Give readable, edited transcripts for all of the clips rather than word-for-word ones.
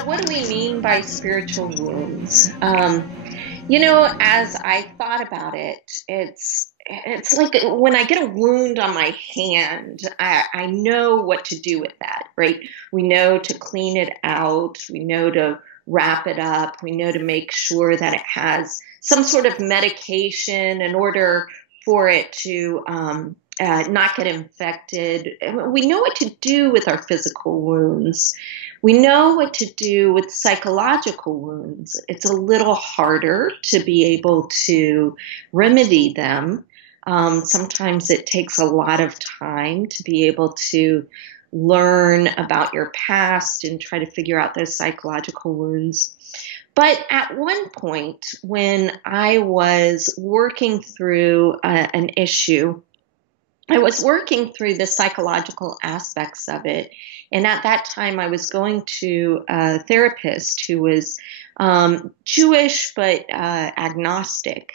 So what do we mean by spiritual wounds? As I thought about it, it's like when I get a wound on my hand, I know what to do with that, right? We know to clean it out. We know to wrap it up. We know to make sure that it has some sort of medication in order for it to not get infected. We know what to do with our physical wounds. We know what to do with psychological wounds. It's a little harder to be able to remedy them. Sometimes it takes a lot of time to be able to learn about your past and try to figure out those psychological wounds. But at one point, when I was working through an issue, I was working through the psychological aspects of it. And at that time, I was going to a therapist who was Jewish but agnostic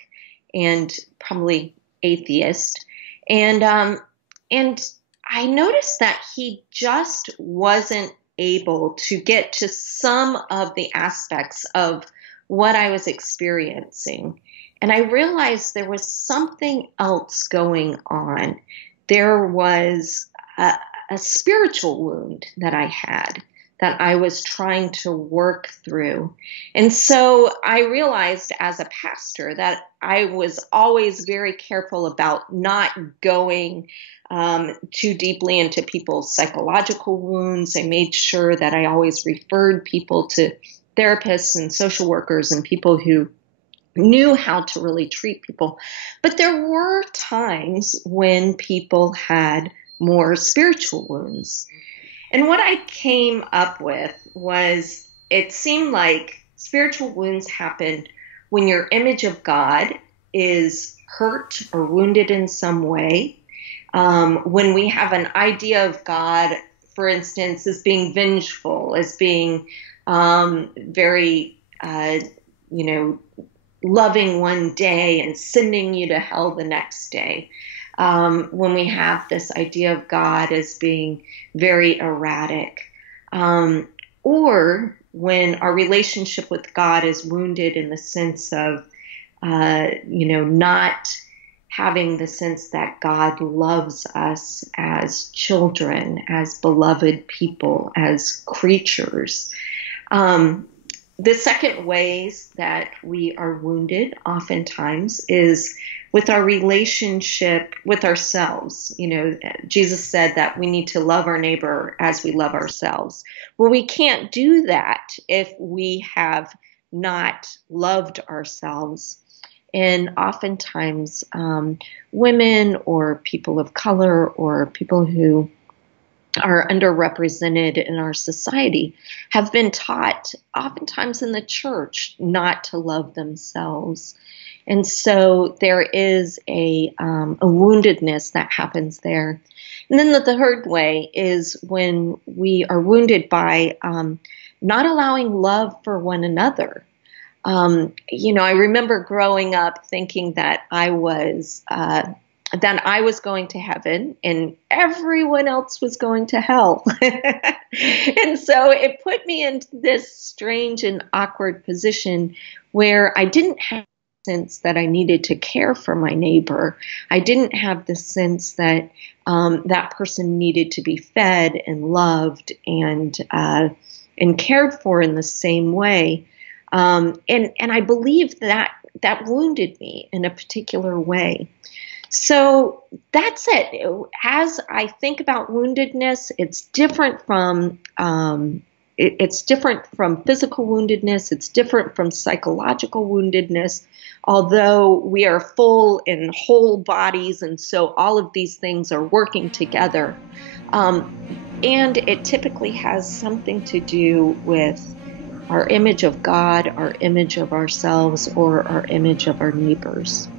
and probably atheist. And I noticed that he just wasn't able to get to some of the aspects of what I was experiencing. And I realized there was something else going on. There was a spiritual wound that I had that I was trying to work through. And so I realized as a pastor that I was always very careful about not going too deeply into people's psychological wounds. I made sure that I always referred people to therapists and social workers and people who knew how to really treat people. But there were times when people had more spiritual wounds. And what I came up with was it seemed like spiritual wounds happen when your image of God is hurt or wounded in some way. When we have an idea of God, for instance, as being vengeful, as being very, loving one day and sending you to hell the next day. When we have this idea of God as being very erratic, or when our relationship with God is wounded in the sense of, not having the sense that God loves us as children, as beloved people, as creatures. The second ways that we are wounded oftentimes is with our relationship with ourselves. Jesus said that we need to love our neighbor as we love ourselves. Well, we can't do that if we have not loved ourselves. And oftentimes women or people of color or people who are underrepresented in our society have been taught, oftentimes in the church, not to love themselves. And so there is a woundedness that happens there. And then the third way is when we are wounded by not allowing love for one another. I remember growing up thinking that I was going to heaven and everyone else was going to hell. And so it put me into this strange and awkward position where I didn't have the sense that I needed to care for my neighbor. I didn't have the sense that that person needed to be fed and loved and cared for in the same way. And I believe that wounded me in a particular way. So that's it. As I think about woundedness, it's different from physical woundedness. It's different from psychological woundedness, although we are full and whole bodies, and so all of these things are working together. And it typically has something to do with our image of God, our image of ourselves, or our image of our neighbors.